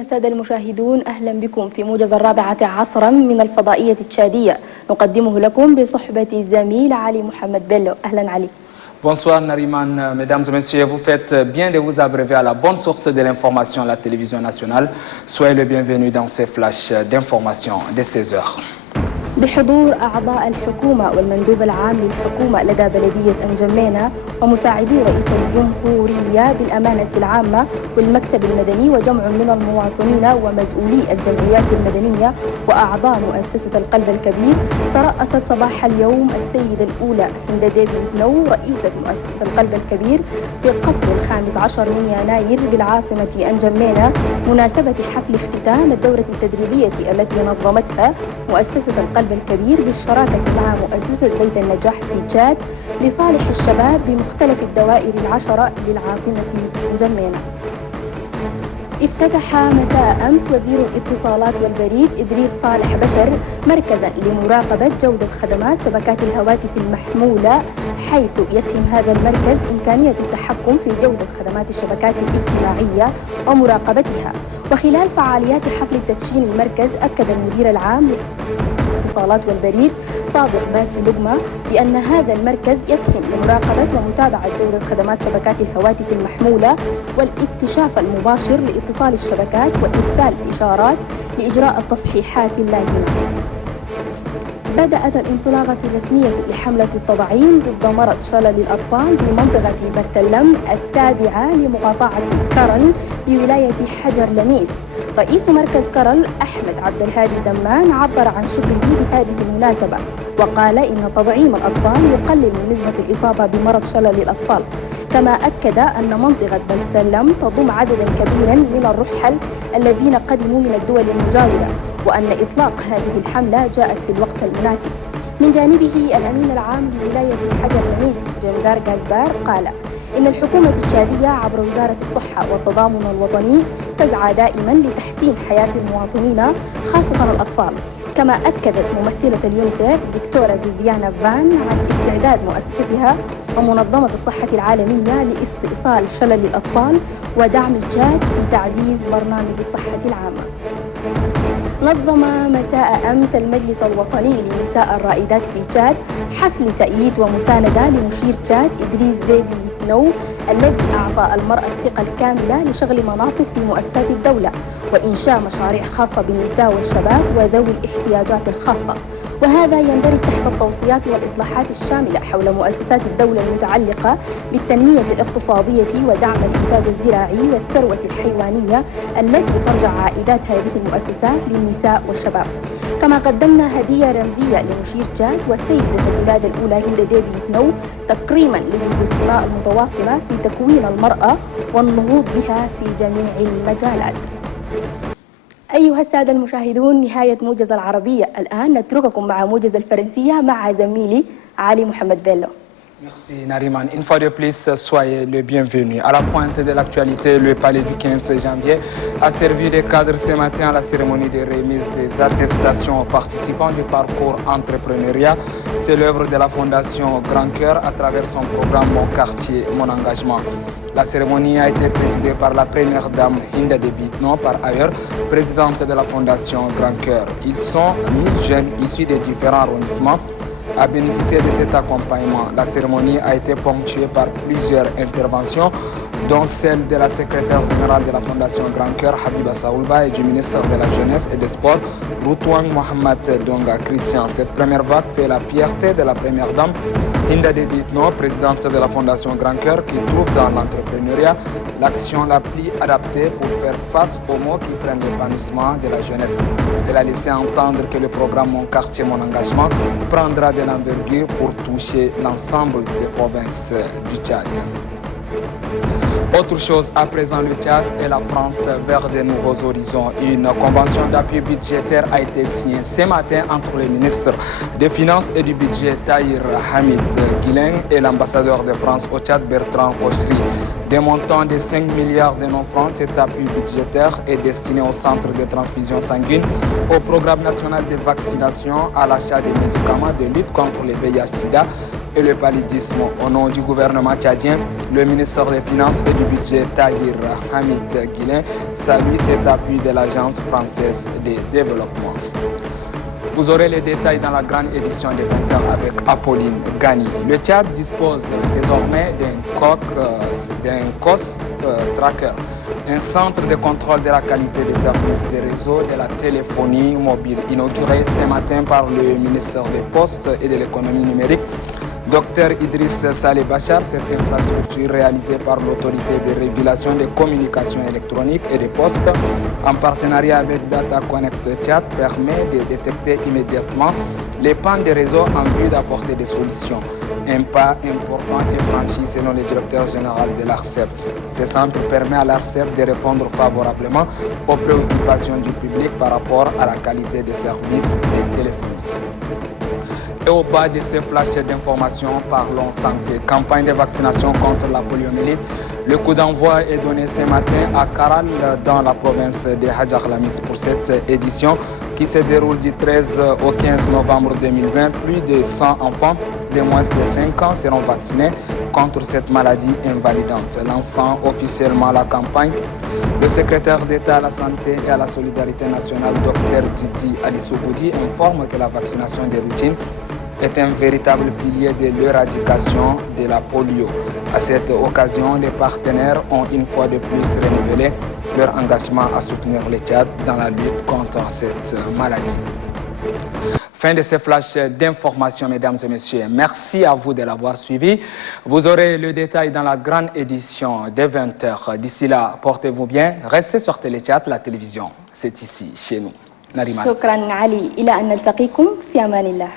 السادة المشاهدون، أهلا بكم في موجز 14 من الفضائية التشادية، نقدمه لكم بصحبة الزميل علي محمد بيلو. أهلا علي. Bonsoir Nariman, mesdames et messieurs, vous faites bien de vous abreuver à la bonne source de l'information, la télévision nationale. Soyez le bienvenu dans ces flashs d'information de 16 heures. بحضور أعضاء الحكومة والمندوب العام للحكومة لدى بلدية أنجمينة ومساعدي رئيس الجمهورية بالأمانة العامة والمكتب المدني وجمع من المواطنين ومسؤولي الجمعيات المدنية وأعضاء مؤسسة القلب الكبير، ترأست صباح اليوم السيدة الأولى هند ديفيد نو رئيسة مؤسسة القلب الكبير بالقصر 15 من يناير بالعاصمة أنجمينة مناسبة حفل اختتام الدورة التدريبية التي نظمتها مؤسسة القلب الكبير بالشراكة مع مؤسسة بيت النجاح في تشاد لصالح الشباب بمختلف الدوائر 10 للعاصمة أنجمينة. افتتح مساء أمس وزير الاتصالات والبريد إدريس صالح بشر مركزا لمراقبة جودة خدمات شبكات الهواتف المحمولة، حيث يسهم هذا المركز إمكانية التحكم في جودة خدمات الشبكات الاجتماعية ومراقبتها. وخلال فعاليات حفل تدشين المركز، أكد المدير العام للاتصالات والبريد صادق باسي لقمة بأن هذا المركز يسهم لمراقبة ومتابعة جودة خدمات شبكات الهواتف المحمولة والاكتشاف المباشر لاتصال الشبكات وإرسال إشارات لإجراء التصحيحات اللازمة. بدأت الانطلاقة الرسمية لحملة التطعيم ضد مرض شلل الأطفال بمنطقة برتلم التابعة لمقاطعة كرل بولاية حجر لميس. رئيس مركز كرل أحمد عبد الهادي دمان عبر عن شكره بهذه المناسبة وقال إن تطعيم الأطفال يقلل من نسبة الإصابة بمرض شلل الأطفال. كما أكد أن منطقة برتلم تضم عددا كبيرا من الرحل الذين قدموا من الدول المجاورة، وأن إطلاق هذه الحملة جاءت في الوقت المناسب. من جانبه الأمين العام لولاية حجر لميس جمدار غازبار قال إن الحكومة التشادية عبر وزارة الصحة والتضامن الوطني تسعى دائما لتحسين حياة المواطنين خاصة الأطفال. كما أكدت ممثلة اليونيسيف دكتورة فيفيانا فان عن استعداد مؤسستها ومنظمة الصحة العالمية لاستئصال شلل الأطفال ودعم تشاد في تعزيز برنامج الصحة العامة. نظم مساء أمس المجلس الوطني لنساء الرائدات في تشاد حفل تأييد ومساندة لمشير تشاد إدريس ديفيد نو الذي أعطى المرأة الثقة الكاملة لشغل مناصب في مؤسسات الدولة وإنشاء مشاريع خاصة بالنساء والشباب وذوي الاحتياجات الخاصة. وهذا يندرج تحت التوصيات والإصلاحات الشاملة حول مؤسسات الدولة المتعلقة بالتنمية الاقتصادية ودعم الإنتاج الزراعي والثروة الحيوانية التي ترجع عائدات هذه المؤسسات للنساء والشباب. كما قدمنا هدية رمزية لمشير تشاد وسيدة الولادة الأولى هند ديفيد نو تكريما لجهودها المتواصلة في تكوين المرأة والنهوض بها في جميع المجالات. أيها السادة المشاهدون، نهاية موجز العربية. الآن نترككم مع موجز الفرنسية مع زميلي علي محمد بيلو. Merci Nariman. Une fois de plus, soyez le bienvenu. À la pointe de l'actualité, le palais du 15 janvier a servi de cadre ce matin à la cérémonie de remise des attestations aux participants du parcours entrepreneuriat. C'est l'œuvre de la Fondation Grand Cœur à travers son programme Mon quartier, mon engagement. La cérémonie a été présidée par la première dame Hinda Debitno, par ailleurs présidente de la Fondation Grand Cœur. Ils sont 1000 jeunes issus des différents arrondissements à bénéficier de cet accompagnement. La cérémonie a été ponctuée par plusieurs interventions, dont celle de la secrétaire générale de la Fondation Grand Cœur, Habiba Saoulba, et du ministre de la Jeunesse et des Sports, Routouang Mohamed Donga Christian. Cette première vague fait la fierté de la première dame, Hinda Debitno, présidente de la Fondation Grand Cœur, qui trouve dans l'entrepreneuriat l'action la plus adaptée pour faire face aux maux qui prennent l'épanouissement de la jeunesse. Elle a laissé entendre que le programme Mon quartier, mon engagement prendra de l'envergure pour toucher l'ensemble des provinces du Tchad. Autre chose, à présent le Tchad et la France vers de nouveaux horizons. Une convention d'appui budgétaire a été signée ce matin entre le ministre des Finances et du Budget Tahir Hamid Guillen et l'ambassadeur de France au Tchad Bertrand Kochri. Des montants de 5 milliards de non-francs, cet appui budgétaire est destiné au centre de transfusion sanguine, au programme national de vaccination, à l'achat des médicaments de lutte contre le VIH-Sida et le paludisme. Au nom du gouvernement tchadien, le ministre des Finances et du Budget Tahir Hamid Guillen salue cet appui de l'Agence française de développement. Vous aurez les détails dans la grande édition de 20h avec Apolline Gani. Le Tchad dispose désormais d'un COS Tracker, un centre de contrôle de la qualité des services des réseaux de la téléphonie mobile, inauguré ce matin par le ministre des Postes et de l'économie numérique, Dr Idriss Saleh Bachar. Cette infrastructure réalisée par l'autorité de régulation des communications électroniques et des postes en partenariat avec Data Connect Tchad permet de détecter immédiatement les pannes des réseaux en vue d'apporter des solutions. Un pas important est franchi selon le directeur général de l'ARCEP. Ce centre permet à l'ARCEP de répondre favorablement aux préoccupations du public par rapport à la qualité des services des téléphones. Et au bas de ces flashs d'information, parlons santé. Campagne de vaccination contre la poliomyélite. Le coup d'envoi est donné ce matin à Karal, dans la province de Hadjar Lamis, pour cette édition qui se déroule du 13 au 15 novembre 2020. Plus de 100 enfants de moins de 5 ans seront vaccinés contre cette maladie invalidante. Lançant officiellement la campagne, le secrétaire d'État à la santé et à la solidarité nationale, Dr Didi Alisouboudi, informe que la vaccination des routines est un véritable pilier de l'éradication de la polio. À cette occasion, les partenaires ont une fois de plus renouvelé leur engagement à soutenir le Tchad dans la lutte contre cette maladie. Fin de ce flash d'information, mesdames et messieurs. Merci à vous de l'avoir suivi. Vous aurez le détail dans la grande édition de 20h. D'ici là, portez-vous bien. Restez sur Téléthéâtre, la télévision. C'est ici, chez nous. Nariman. شكرا علي إلى أن نلتقيكم في أمان الله.